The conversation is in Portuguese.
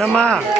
Panamá.